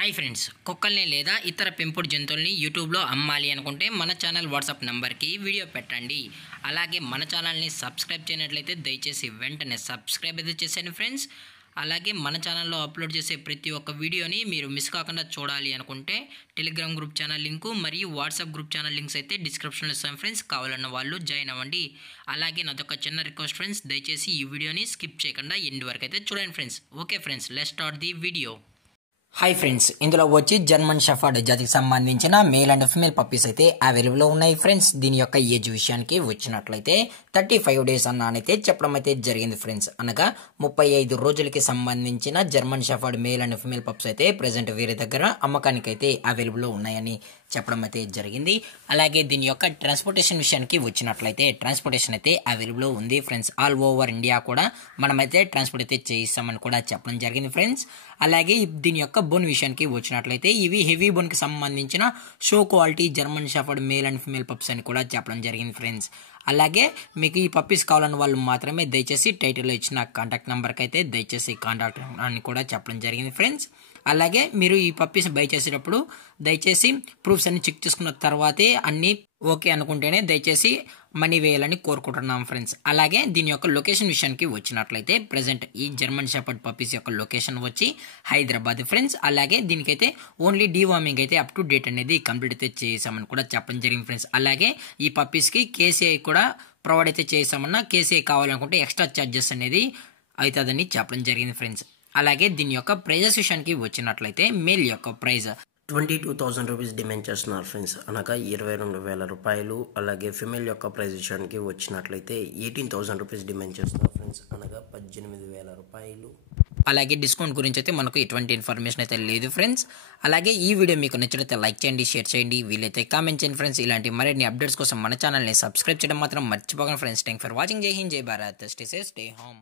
Hi friends, కుక్కల్ని లేదా ఇతర పెంపుడు జంతువుల్ని యూట్యూబ్లో అమ్మాలి అనుకుంటే మన ఛానల్ వాట్సాప్ నెంబర్కి వీడియో పెట్టండి. అలాగే మన ఛానల్ని సబ్స్క్రైబ్ చేయనట్లయితే దయచేసి వెంటనే సబ్స్క్రైబ్ అయితే చేసేయండి ఫ్రెండ్స్. అలాగే మన ఛానల్లో అప్లోడ్ చేసే ప్రతి ఒక్క వీడియోని మీరు మిస్ కాకుండా చూడాలి అనుకుంటే టెలిగ్రామ్ గ్రూప్ ఛానల్ లింకు మరియు వాట్సాప్ గ్రూప్ ఛానల్ లింక్స్ అయితే డిస్క్రిప్షన్లో ఇస్తాను ఫ్రెండ్స్. కావాలన్న వాళ్ళు జాయిన్ అవ్వండి. అలాగే నాదొక చిన్న రిక్వెస్ట్ ఫ్రెండ్స్, దయచేసి ఈ వీడియోని స్కిప్ చేయకుండా ఎండ్ వరకు అయితే చూడండి friends. Okay friends, let's start the video. Hi friends, ఇందులో వచ్చి జర్మన్ షెఫర్డ్ జాతికి సంబంధించిన మేల్ అండ్ ఫిమేల్ పప్పీస్ అయితే అవైలబుల్లో ఉన్నాయి ఫ్రెండ్స్. దీని యొక్క ఏజ్ విషయానికి వచ్చినట్లయితే 35 డేస్ అన్నైతే చెప్పడం అయితే జరిగింది ఫ్రెండ్స్. అనగా 35 రోజులకి సంబంధించిన German shepherd male and female pups అయితే ప్రెసెంట్ వీరి దగ్గర అమ్మకానికి అయితే అవైలబుల్లో ఉన్నాయని చెప్పడం అయితే జరిగింది. అలాగే దీని యొక్క ట్రాన్స్పోర్టేషన్ విషయానికి వచ్చినట్లయితే ట్రాన్స్పోర్టేషన్ అయితే అవైలబుల్లో ఉంది ఫ్రెండ్స్. ఆల్ ఓవర్ ఇండియా కూడా మనమైతే ట్రాన్స్పోర్ట్ అయితే చేయిస్తామని కూడా చెప్పడం జరిగింది ఫ్రెండ్స్. అలాగే దీని యొక్క బోన్ విషయానికి వచ్చినట్లయితే ఇవి హెవీ బోన్కి సంబంధించిన show quality German shepherd male and female pups అని కూడా చెప్పడం జరిగింది ఫ్రెండ్స్. అలాగే మీకు ఈ పప్పీస్ కావాలని వాళ్ళు మాత్రమే దయచేసి టైటిల్లో ఇచ్చిన కాంటాక్ట్ నెంబర్కి అయితే దయచేసి కాంటాక్ట్ అని కూడా చెప్పడం జరిగింది ఫ్రెండ్స్. అలాగే మీరు ఈ పప్పీస్ బై చేసేటప్పుడు దయచేసి ప్రూఫ్స్ అన్ని చెక్ చేసుకున్న తర్వాతే అన్ని ఓకే అనుకుంటేనే దయచేసి మనీ వేయాలని కోరుకుంటున్నాం ఫ్రెండ్స్. అలాగే దీని యొక్క లొకేషన్ విషయానికి వచ్చినట్లయితే ప్రెసెంట్ ఈ జర్మన్ షెపర్డ్ పప్పీస్ యొక్క లొకేషన్ వచ్చి హైదరాబాద్ ఫ్రెండ్స్. అలాగే దీనికైతే ఓన్లీ డీవార్మింగ్ అయితే అప్ టు డేట్ అనేది కంప్లీట్ అయితే చేసామని కూడా చెప్పడం జరిగింది ఫ్రెండ్స్. అలాగే ఈ పప్పీస్కి కేసీఐ కూడా ప్రొవైడ్ అయితే చేసామన్నా కేసీఐ కావాలనుకుంటే ఎక్స్ట్రా ఛార్జెస్ అనేది అవుతుందని చెప్పడం జరిగింది ఫ్రెండ్స్. అలాగే దీని యొక్క ప్రైజెస్ విషయానికి వచ్చినట్లయితే మేల్ యొక్క ప్రైజ్ 22,000 రూపీస్ డిమాండ్ చేస్తున్నారు ఫ్రెండ్స్, అనగా 22,000 రూపాయలు. అలాగే ఫిమేల్ యొక్క ప్రైస్ విషయానికి వచ్చినట్లయితే 18,000 రూపీస్ డిమాండ్ చేస్తున్నారు ఫ్రెండ్స్, అనగా 18,000 రూపాయలు. అలాగే డిస్కౌంట్ గురించి అయితే మనకు ఎటువంటి ఇన్ఫర్మేషన్ అయితే లేదు ఫ్రెండ్స్. అలాగే ఈ వీడియో మీకు నచ్చినట్లయితే లైక్ చేయండి, షేర్ చేయండి, వీలైతే కామెంట్ చేయండి ఫ్రెండ్స్. ఇలాంటి మరిన్ని అప్డేట్స్ కోసం మన ఛానల్ని సబ్స్క్రైబ్ చేయడం మాత్రం మర్చిపోకండి ఫ్రెండ్స్. Thank for watching. జై హింద్, జై Bharat, stay safe, stay home.